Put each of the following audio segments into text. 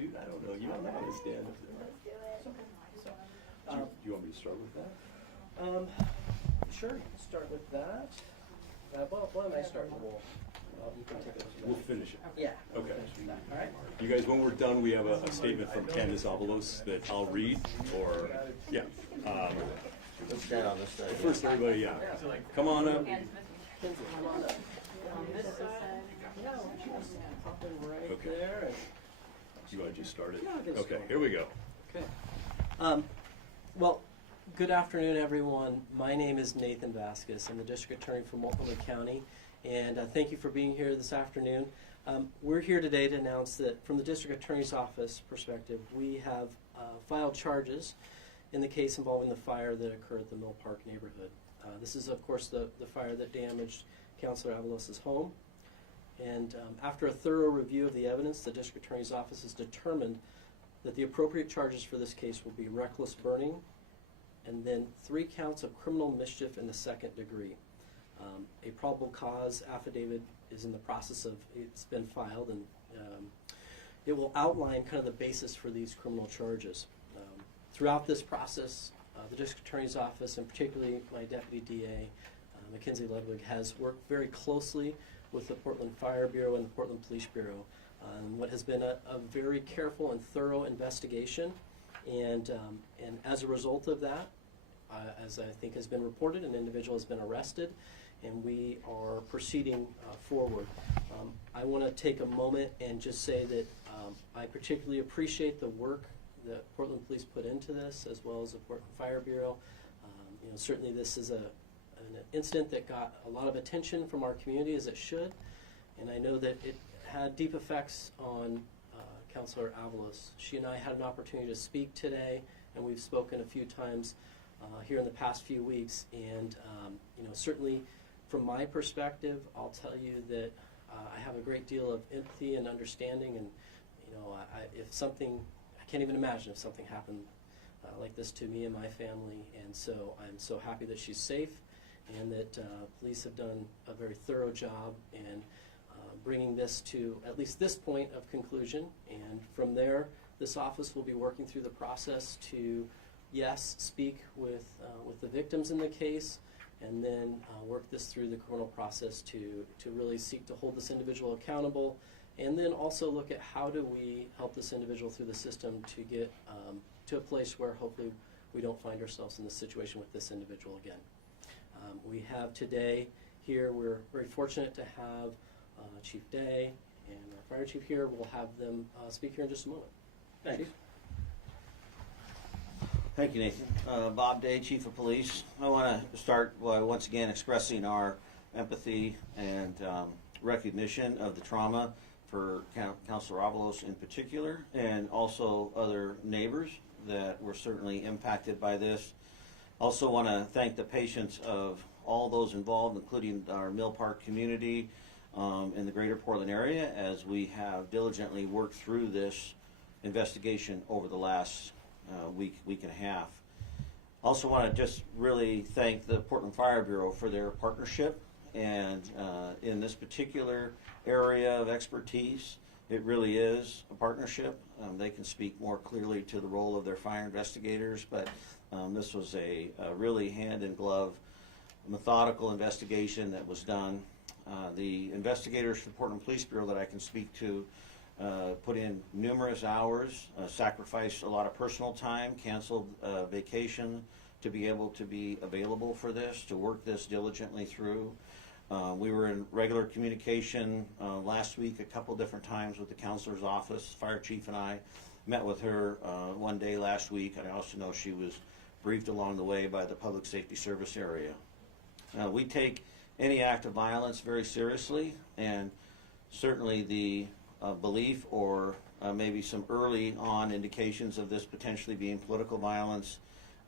Dude, I don't know. You don't know how to stand up there. Do you want me to start with that? Sure, start with that. Why don't I start? You can take it. We'll finish it. Yeah. Okay. All right. You guys, when we're done, we have a statement from Candace Avalos that I'll read, or, yeah. Let's stand on this side. First, everybody, yeah. Come on up. Kenzie, come on up. On this side. Yeah, why don't you just pop in right Okay. there. And You want to just start it? Yeah, I'll get Okay, started. here we go. Okay. Well, good afternoon, everyone. My name is Nathan Vasquez. I'm the District Attorney for Multnomah County, and thank you for being here this afternoon. We're here today to announce that from the District Attorney's Office perspective, we have filed charges in the case involving the fire that occurred at the Mill Park neighborhood. This is, of course, the fire that damaged Councilor Avalos' home. And after a thorough review of the evidence, the District Attorney's Office has determined that the appropriate charges for this case will be reckless burning and then 3 counts of criminal mischief in the 2nd degree. A probable cause affidavit is in the process of, it's been filed, and it will outline kind of the basis for these criminal charges. Throughout this process, the District Attorney's Office, and particularly my Deputy DA, Mackenzie Ludwig, has worked very closely with the Portland Fire Bureau and the Portland Police Bureau on what has been a very careful and thorough investigation. And as a result of that, as I think has been reported, an individual has been arrested, and we are proceeding forward. I want to take a moment and just say that I particularly appreciate the work that Portland Police put into this, as well as the Portland Fire Bureau. Certainly this is an incident that got a lot of attention from our community, as it should, and I know that it had deep effects on Councilor Avalos. She and I had an opportunity to speak today, and we've spoken a few times here in the past few weeks, and certainly from my perspective, I'll tell you that I have a great deal of empathy and understanding, and if something, I can't even imagine if something happened like this to me and my family, and so I'm so happy that she's safe and that police have done a very thorough job in bringing this to at least this point of conclusion, and from there this office will be working through the process to, yes, speak with the victims in the case, and then work this through the criminal process to really seek to hold this individual accountable, and then also look at how do we help this individual through the system to get to a place where hopefully we don't find ourselves in this situation with this individual again. We have today here, we're very fortunate to have Chief Day and our fire chief here. We'll have them speak here in just a moment. Thanks. Chief? Thank you, Nathan. Bob Day, Chief of Police. I want to start by once again expressing our empathy and recognition of the trauma for Councilor Avalos in particular, and also other neighbors that were certainly impacted by this. Also want to thank the patience of all those involved, including our Mill Park community in the greater Portland area, as we have diligently worked through this investigation over the last week and a half. Also want to just really thank the Portland Fire Bureau for their partnership, and in this particular area of expertise, it really is a partnership. They can speak more clearly to the role of their fire investigators, but this was a really hand-in-glove, methodical investigation that was done. The investigators for the Portland Police Bureau that I can speak to put in numerous hours, sacrificed a lot of personal time, canceled vacation to be able to be available for this, to work this diligently through. We were in regular communication last week a couple different times with the counselor's office. Fire chief and I met with her one day last week, and I also know she was briefed along the way by the Public Safety Service area. We take any act of violence very seriously, and certainly the belief or maybe some early on indications of this potentially being political violence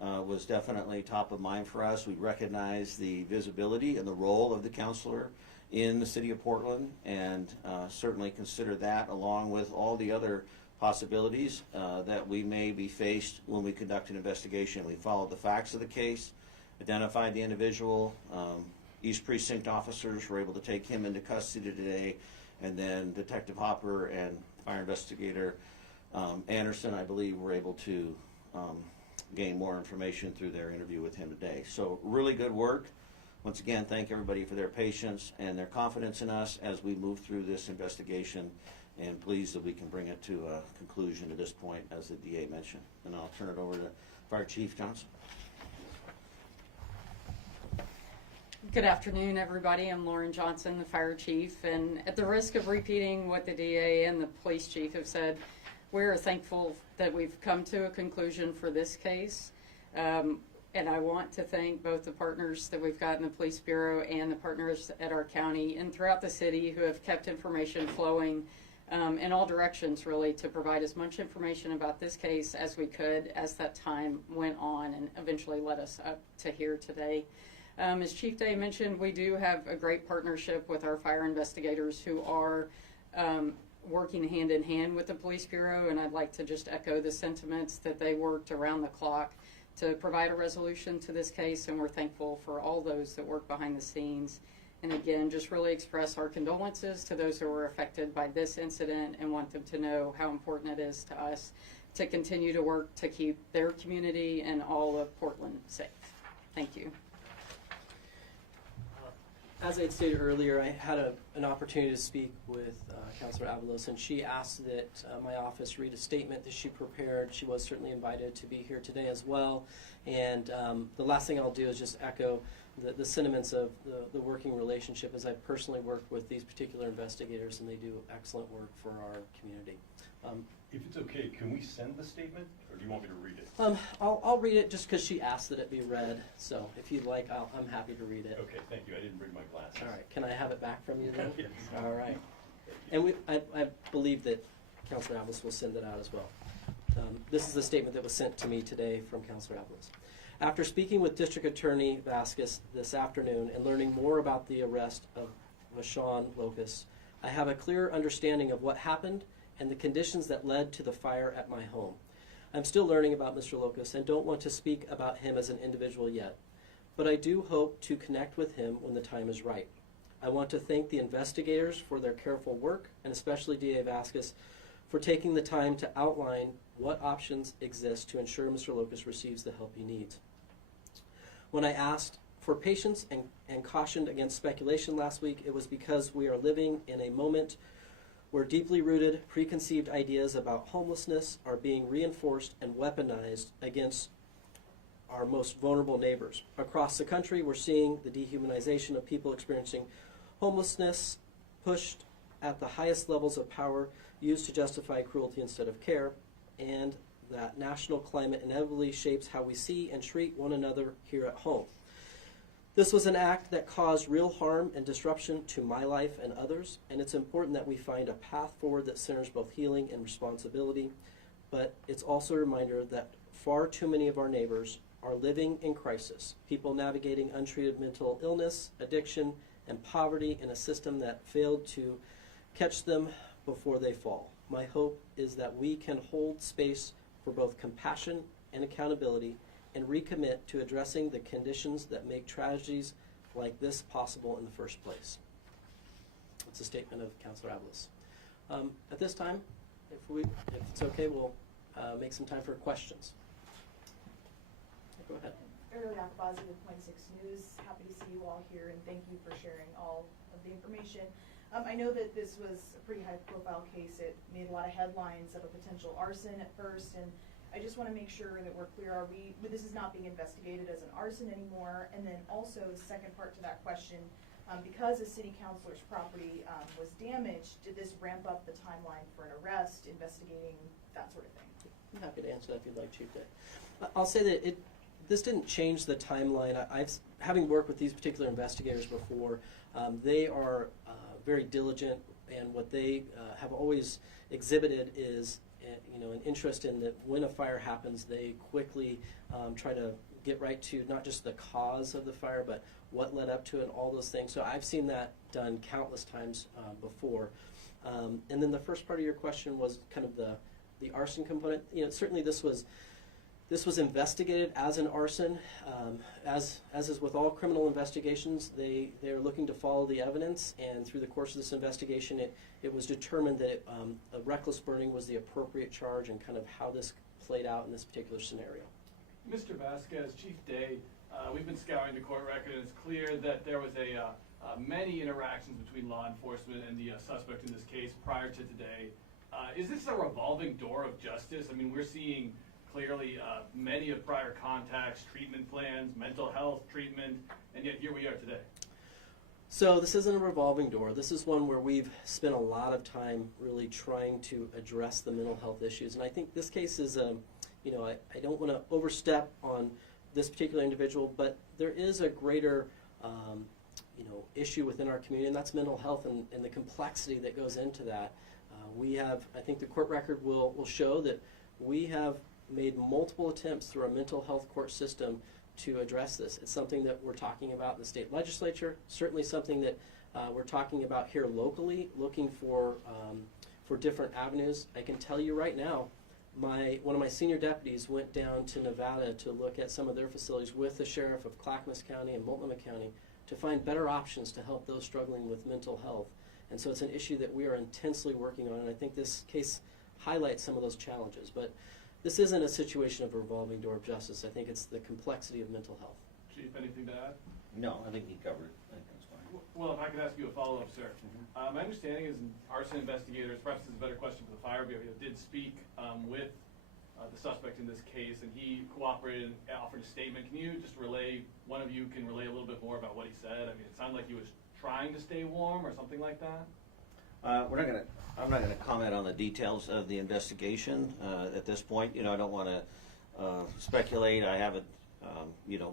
was definitely top of mind for us. We recognize the visibility and the role of the counselor in the city of Portland, and certainly consider that along with all the other possibilities that we may be faced when we conduct an investigation. We followed the facts of the case, identified the individual. East Precinct officers were able to take him into custody today, and then Detective Hopper and fire investigator Anderson, I believe, were able to gain more information through their interview with him today. So really good work. Once again, thank everybody for their patience and their confidence in us as we move through this investigation, and pleased that we can bring it to a conclusion at this point, as the DA mentioned. And I'll turn it over to Fire Chief Johnson. Good afternoon, everybody. I'm Lauren Johnson, the fire chief, and at the risk of repeating what the DA and the police chief have said, we're thankful that we've come to a conclusion for this case. And I want to thank both the partners that we've got in the Police Bureau and the partners at our county and throughout the city who have kept information flowing in all directions, really, to provide as much information about this case as we could as that time went on and eventually led us up to here today. As Chief Day mentioned, we do have a great partnership with our fire investigators who are working hand in hand with the Police Bureau, and I'd like to just echo the sentiments that they worked around the clock to provide a resolution to this case, and we're thankful for all those that work behind the scenes. And again, just really express our condolences to those who were affected by this incident and want them to know how important it is to us to continue to work to keep their community and all of Portland safe. Thank you. As I had stated earlier, I had an opportunity to speak with Councilor Avalos, and she asked that my office read a statement that she prepared. She was certainly invited to be here today as well. And the last thing I'll do is just echo the sentiments of the working relationship, as I personally work with these particular investigators, and they do excellent work for our community. If it's okay, can we send the statement, or do you want me to read it? I'll read it just because she asked that it be read. So if you'd like, I'm happy to read it. Okay, thank you. I didn't bring my glasses. All right. Can I have it back from you then? Yes. All right. And I believe that Councilor Avalos will send it out as well. This is the statement that was sent to me today from Councilor Avalos. After speaking with District Attorney Vasquez this afternoon and learning more about the arrest of Vashawn Locust, I have a clear understanding of what happened and the conditions that led to the fire at my home. I'm still learning about Mr. Locust and don't want to speak about him as an individual yet, but I do hope to connect with him when the time is right. I want to thank the investigators for their careful work, and especially DA Vasquez for taking the time to outline what options exist to ensure Mr. Locust receives the help he needs. When I asked for patience and cautioned against speculation last week, it was because we are living in a moment where deeply rooted, preconceived ideas about homelessness are being reinforced and weaponized against our most vulnerable neighbors. Across the country, we're seeing the dehumanization of people experiencing homelessness pushed at the highest levels of power, used to justify cruelty instead of care, and that national climate inevitably shapes how we see and treat one another here at home. This was an act that caused real harm and disruption to my life and others, and it's important that we find a path forward that centers both healing and responsibility, but it's also a reminder that far too many of our neighbors are living in crisis, people navigating untreated mental illness, addiction, and poverty in a system that failed to catch them before they fall. My hope is that we can hold space for both compassion and accountability and recommit to addressing the conditions that make tragedies like this possible in the first place. It's a statement of Councilor Avalos. At this time, if it's okay, we'll make some time for questions. Go ahead. Early Avalos with Point 6 News. Happy to see you all here, and thank you for sharing all of the information. I know that this was a pretty high-profile case. It made a lot of headlines of a potential arson at first, and I just want to make sure that we're clear. This is not being investigated as an arson anymore? And then also, the second part to that question, because a city councilor's property was damaged, did this ramp up the timeline for an arrest, investigating, that sort of thing? I'm happy to answer that if you'd like, Chief Day. I'll say that this didn't change the timeline. Having worked with these particular investigators before, they are very diligent, and what they have always exhibited is an interest in that when a fire happens, they quickly try to get right to not just the cause of the fire, but what led up to it and all those things. So I've seen that done countless times before. And then the first part of your question was kind of the arson component. Certainly this This was investigated as an arson. As is with all criminal investigations, they are looking to follow the evidence, and through the course of this investigation, it was determined that a reckless burning was the appropriate charge and kind of how this played out in this particular scenario. Mr. Vasquez, Chief Day, we've been scouring the court record, and it's clear that there was many interactions between law enforcement and the suspect in this case prior to today. Is this a revolving door of justice? I mean, we're seeing clearly many of prior contacts, treatment plans, mental health treatment, and yet here we are today. So this isn't a revolving door. This is one where we've spent a lot of time really trying to address the mental health issues. And I think this case is, I don't want to overstep on this particular individual, but there is a greater, issue within our community, and that's mental health and the complexity that goes into that. I think the court record will show that we have made multiple attempts through our mental health court system to address this. It's something that we're talking about in the state legislature, certainly something that we're talking about here locally, looking for different avenues. I can tell you right now, one of my senior deputies went down to Nevada to look at some of their facilities with the sheriff of Clackamas County and Multnomah County to find better options to help those struggling with mental health. And so it's an issue that we are intensely working on, and I think this case highlights some of those challenges. But this isn't a situation of a revolving door of justice. I think it's the complexity of mental health. Chief, anything to add? No, I think he covered it. I think that's fine. Well, if I could ask you a follow-up, sir. My understanding is arson investigators, perhaps this is a better question for the fire bureau, did speak with the suspect in this case, and he cooperated and offered a statement. Can you just one of you can relay a little bit more about what he said? I mean, it sounded like he was trying to stay warm or something like that? I'm not gonna comment on the details of the investigation at this point. I don't want to speculate. I haven't,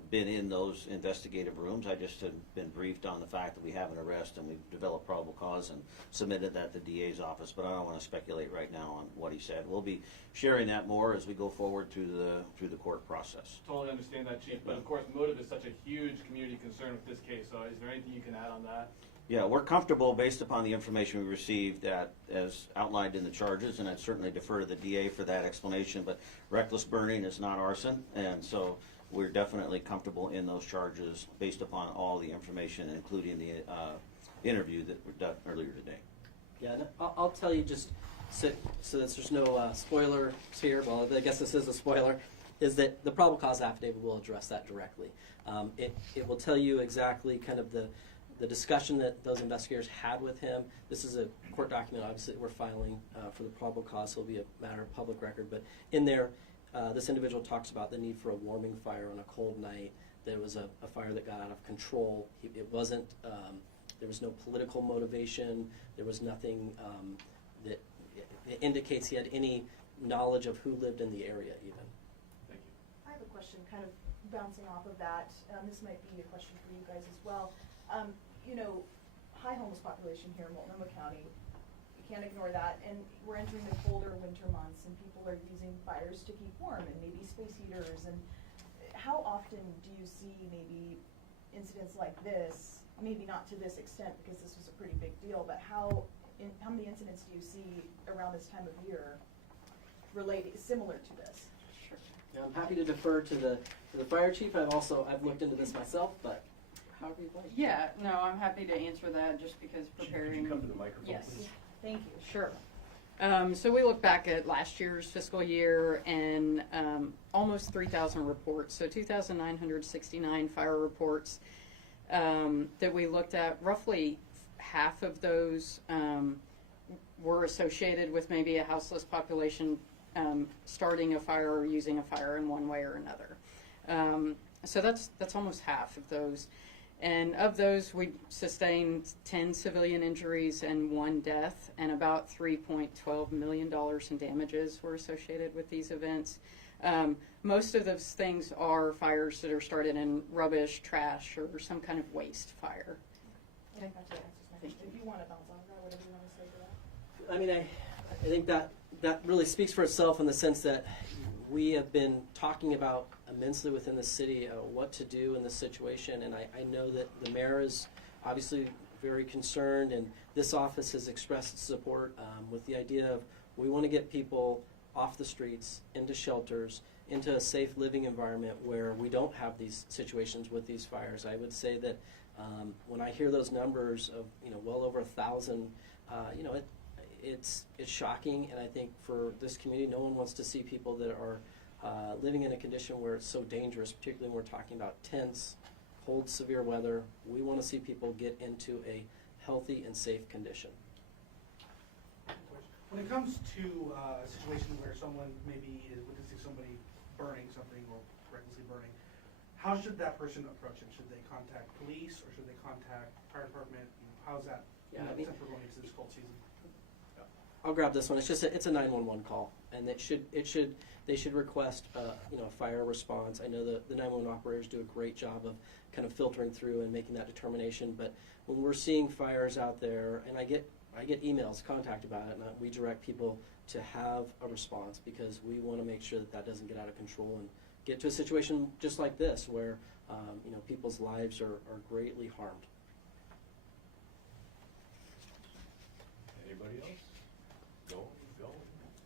been in those investigative rooms. I just have been briefed on the fact that we have an arrest and we've developed probable cause and submitted that to the DA's office. But I don't want to speculate right now on what he said. We'll be sharing that more as we go forward through the court process. Totally understand that, Chief. But of course, motive is such a huge community concern with this case. So is there anything you can add on that? Yeah, we're comfortable based upon the information we received that as outlined in the charges, and I'd certainly defer to the DA for that explanation, but reckless burning is not arson, and so we're definitely comfortable in those charges based upon all the information, including the interview that were done earlier today. Yeah, and I'll tell you just so that there's no spoilers here, well, I guess this is a spoiler, is that the probable cause affidavit will address that directly. It will tell you exactly kind of the discussion that those investigators had with him. This is a court document, obviously, that we're filing for the probable cause, so it'll be a matter of public record. But in there, this individual talks about the need for a warming fire on a cold night. There was a fire that got out of control. It wasn't, there was no political motivation. There was nothing that indicates he had any knowledge of who lived in the area even. Thank you. I have a question kind of bouncing off of that. This might be a question for you guys as well. High homeless population here in Multnomah County. You can't ignore that. And we're entering the colder winter months, and people are using fires to keep warm, and maybe space heaters. And how often do you see maybe incidents like this? Maybe not to this extent, because this was a pretty big deal. But how many incidents do you see around this time of year similar to this? Sure. Now, I'm happy to defer to the fire chief. I've looked into this myself, but however you'd like. Yeah, no, I'm happy to answer that just because preparing. Could you come to the microphone, Yes. please? Thank you. Sure. So we look back at last year's fiscal year and almost 3,000 reports, so 2,969 fire reports that we looked at. Roughly half of those were associated with maybe a houseless population starting a fire or using a fire in one way or another. So that's almost half of those. And of those, we sustained 10 civilian injuries and 1 death, and about $3.12 million in damages were associated with these events. Most of those things are fires that are started in rubbish, trash, or some kind of waste fire. I think that answers my question. If you want to bounce off that, whatever you want to say to that. I mean, I think that really speaks for itself in the sense that we have been talking about immensely within the city what to do in this situation, and I know that the mayor is obviously very concerned, and this office has expressed support with the idea of we want to get people off the streets, into shelters, into a safe living environment where we don't have these situations with these fires. I would say that when I hear those numbers of well over 1,000, it's shocking, and I think for this community, no one wants to see people that are living in a condition where it's so dangerous, particularly when we're talking about tents, cold, severe weather. We want to see people get into a healthy and safe condition. When it comes to a situation where someone maybe is witnessing somebody burning something or recklessly burning, how should that person approach it? Should they contact police or should they contact fire department? How's that? Yeah, Since we're going into this cold season. I'll grab this one. It's just it's a 911 call, and they should request a fire response. I know the 911 operators do a great job of kind of filtering through and making that determination. But when we're seeing fires out there, and I get emails, contact about it, and we direct people to have a response because we want to make sure that doesn't get out of control and get to a situation just like this where people's lives are greatly harmed. Anybody else?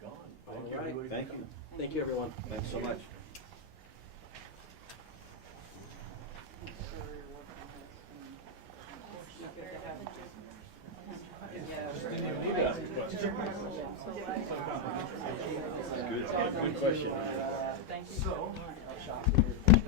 Gone. All right. Thank you. Thank you, everyone. Thanks so much. Good question. Thank you. So